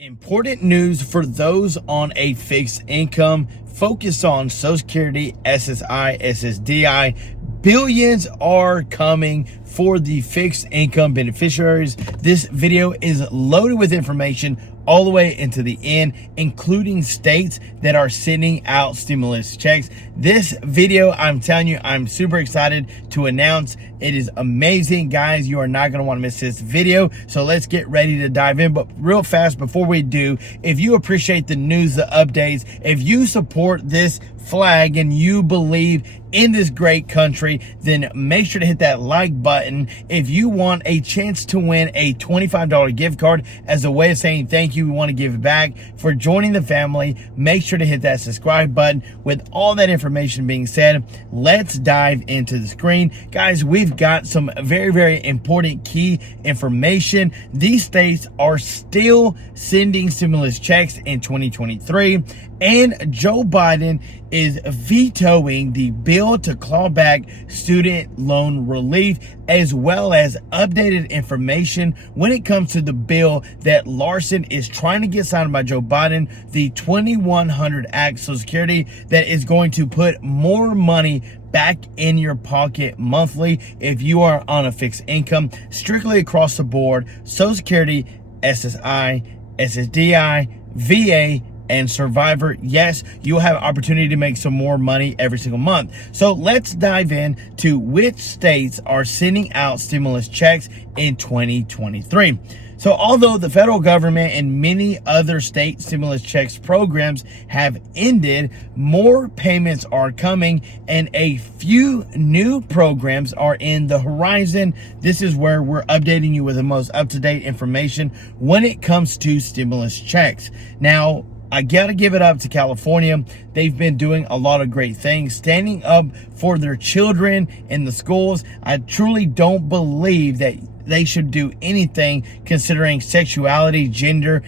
Important news for those on a fixed income. Focus on Social Security, SSI, SSDI. Billions are coming for the fixed income beneficiaries. This video is loaded with information all the way into the end, including states that are sending out stimulus checks. This video, I'm telling you, I'm super excited to announce. It is amazing, guys. You are not going to want to miss this video. So let's get ready to dive in. But real fast, before we do, if you appreciate the news, the updates, if you support this flag and you believe in this great country, then make sure to hit that like button. If you want a chance to win a $25 gift card as a way of saying thank you, we want to give back for joining the family, make sure to hit that subscribe button. With all that information being said, let's dive into the screen. Guys, we've got some very important key information. These states are still sending stimulus checks in 2023, and Joe Biden is vetoing the bill to claw back student loan relief, as well as updated information when it comes to the bill that Larson is trying to get signed by Joe Biden, the 2100 Act Social Security, that is going to put more money back in your pocket monthly if you are on a fixed income, strictly across the board. Social Security, SSI, SSDI, VA, and Survivor. Yes, you'll have opportunity to make some more money every single month. So let's dive in to which states are sending out stimulus checks in 2023. So although the federal government and many other state stimulus checks programs have ended, more payments are coming and a few new programs are in the horizon. This is where we're updating you with the most up-to-date information when it comes to stimulus checks. Now, I gotta give it up to California. They've been doing a lot of great things, standing up for their children in the schools. I truly don't believe that they should do anything considering sexuality, gender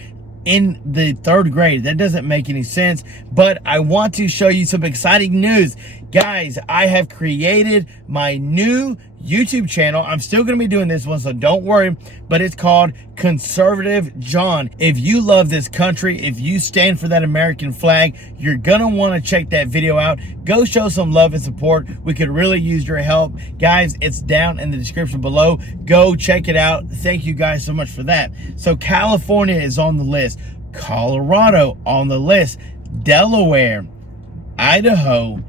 in the third grade. That doesn't make any sense. But I want to show you some exciting news. Guys, I have created my new YouTube channel. I'm still going to be doing this one, so don't worry, but it's called Conservative John. If you love this country, if you stand for that American flag, you're going to want to check that video out. Go show some love and support. We could really use your help. Guys, it's down in the description below. Go check it out. Thank you guys so much for that. So California is on the list. Colorado on the list. Delaware, Idaho,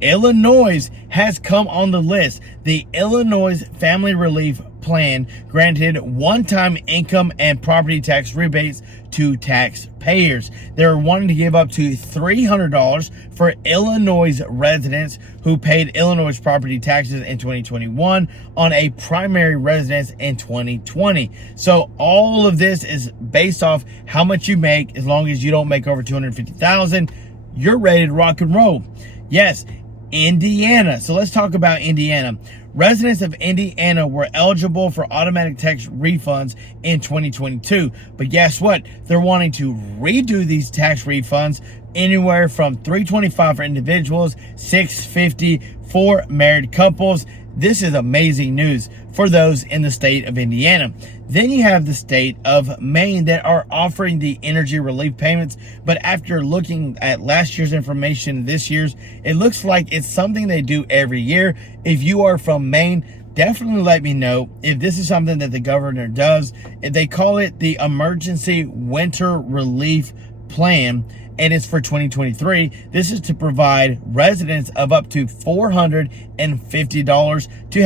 Illinois has come on the list. The Illinois Family Relief Plan granted one-time income and property tax rebates to taxpayers. They're wanting to give up to $300 for Illinois residents who paid Illinois property taxes in 2021 on a primary residence in 2020. So all of this is based off how much you make. As long as you don't make over $250,000, you're ready to rock and roll. Yes, Indiana. So let's talk about Indiana. Residents of Indiana were eligible for automatic tax refunds in 2022. But guess what? They're wanting to redo these tax refunds anywhere from $325 for individuals, $650 for married couples. This is amazing news for those in the state of Indiana. Then you have the state of Maine that are offering the energy relief payments. But after looking at last year's information, this year's, it looks like it's something they do every year. If you are from Maine, definitely let me know if this is something that the governor does. They call it the Emergency Winter Relief Plan, and it's for 2023. This is to provide residents of up to $450 to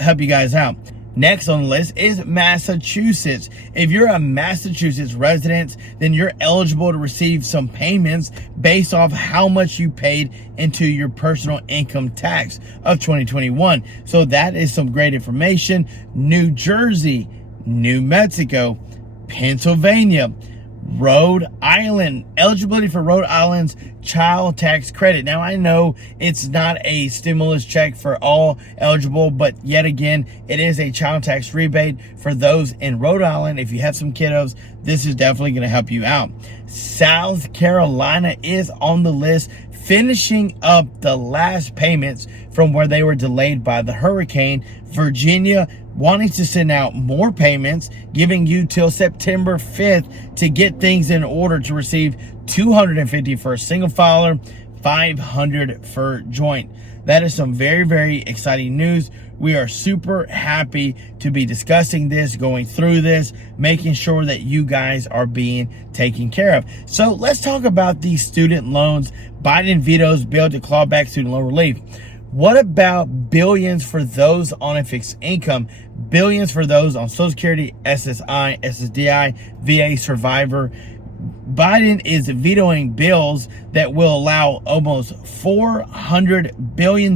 help you guys out. Next on the list is Massachusetts. If you're a Massachusetts resident, then you're eligible to receive some payments based off how much you paid into your personal income tax of 2021. So that is some great information. New Jersey, New Mexico, Pennsylvania, Rhode Island, eligibility for Rhode Island's child tax credit. Now, I know it's not a stimulus check for all eligible, but yet again, it is a child tax rebate for those in Rhode Island. If you have some kiddos, this is definitely going to help you out. South Carolina is on the list, finishing up the last payments from where they were delayed by the hurricane. Virginia, wanting to send out more payments, giving you till September 5th to get things in order to receive $250 for a single filer, $500 for joint. That is some very, very exciting news. We are super happy to be discussing this, going through this, making sure that you guys are being taken care of. So let's talk about these student loans. Biden vetoes bill to claw back student loan relief. What about billions for those on a fixed income? Billions for those on Social Security, SSI, SSDI, VA survivor. Biden is vetoing bills that will allow almost $400 billion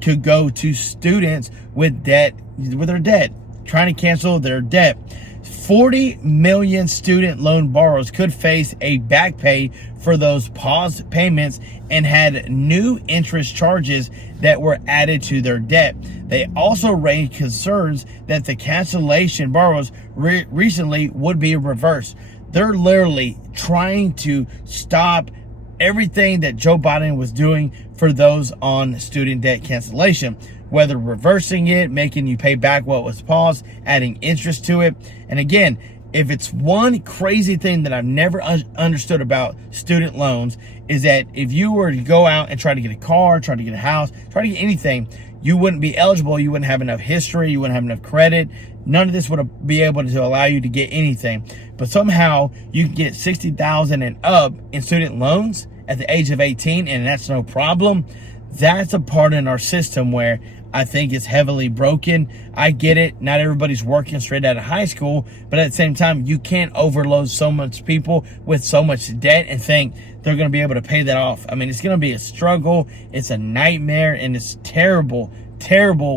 to go to students with debt, with their debt, trying to cancel their debt. 40 million student loan borrowers could face a back pay for those paused payments and had new interest charges that were added to their debt. They also raised concerns that the cancellation borrowers recently would be reversed. They're literally trying to stop everything that Joe Biden was doing for those on student debt cancellation, whether reversing it, making you pay back what was paused, adding interest to it. And again, if it's one crazy thing that I've never understood about student loans is that if you were to go out and try to get a car, try to get a house, try to get anything, you wouldn't be eligible. You wouldn't have enough history. You wouldn't have enough credit. None of this would be able to allow you to get anything. But somehow you can get $60,000 and up in student loans at the age of 18, and that's no problem. That's a part in our system where I think it's heavily broken. I get it. Not everybody's working straight out of high school, but at the same time, you can't overload so much people with so much debt and think they're going to be able to pay that off. I mean, it's going to be a struggle. It's a nightmare, and it's terrible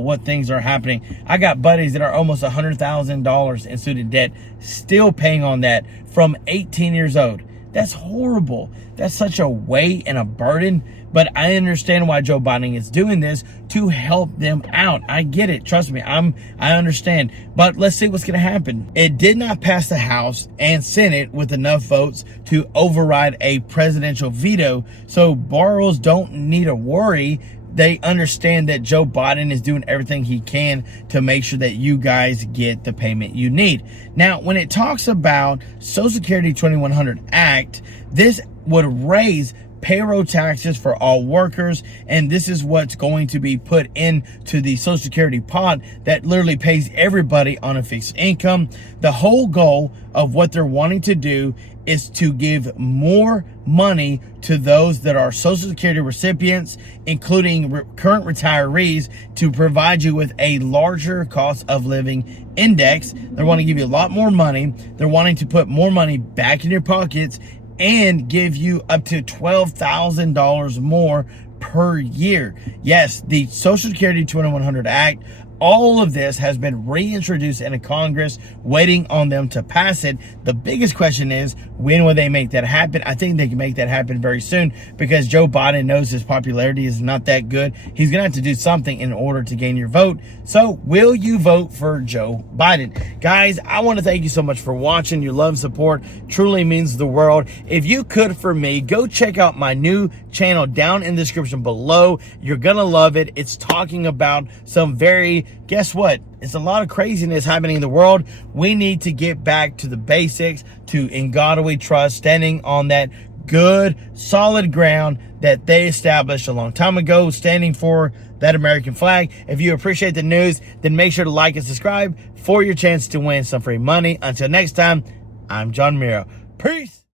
what things are happening. I got buddies that are almost $100,000 in student debt, still paying on that from 18 years old. That's horrible. That's such a weight and a burden. But I understand why Joe Biden is doing this, to help them out. I get it. Trust me, I understand. But let's see what's going to happen. It did not pass the House and Senate with enough votes to override a presidential veto. So borrowers don't need to worry. They understand that Joe Biden is doing everything he can to make sure that you guys get the payment you need. Now, when it talks about Social Security 2100 Act, this would raise payroll taxes for all workers, and this is what's going to be put into the Social Security pot that literally pays everybody on a fixed income. The whole goal of what they're wanting to do is to give more money to those that are Social Security recipients, including current retirees, to provide you with a larger cost of living index. They want to give you a lot more money. They're wanting to put more money back in your pockets and give you up to $12,000 more per year. Yes, the Social Security 2100 Act, all of this has been reintroduced in a Congress, waiting on them to pass it. The biggest question is, when will they make that happen? I think they can make that happen very soon, because Joe Biden knows his popularity is not that good. He's going to have to do something in order to gain your vote. So will you vote for Joe Biden? Guys, I want to thank you so much for watching. Your love and support truly means the world. If you could, for me, go check out my new channel down in the description below. You're going to love it. It's talking about some very, guess what? It's a lot of craziness happening in the world. We need to get back to the basics, to in God we trust, standing on that good, solid ground that they established a long time ago, standing for that American flag. If you appreciate the news, then make sure to like and subscribe for your chance to win some free money. Until next time, I'm John Miro. Peace.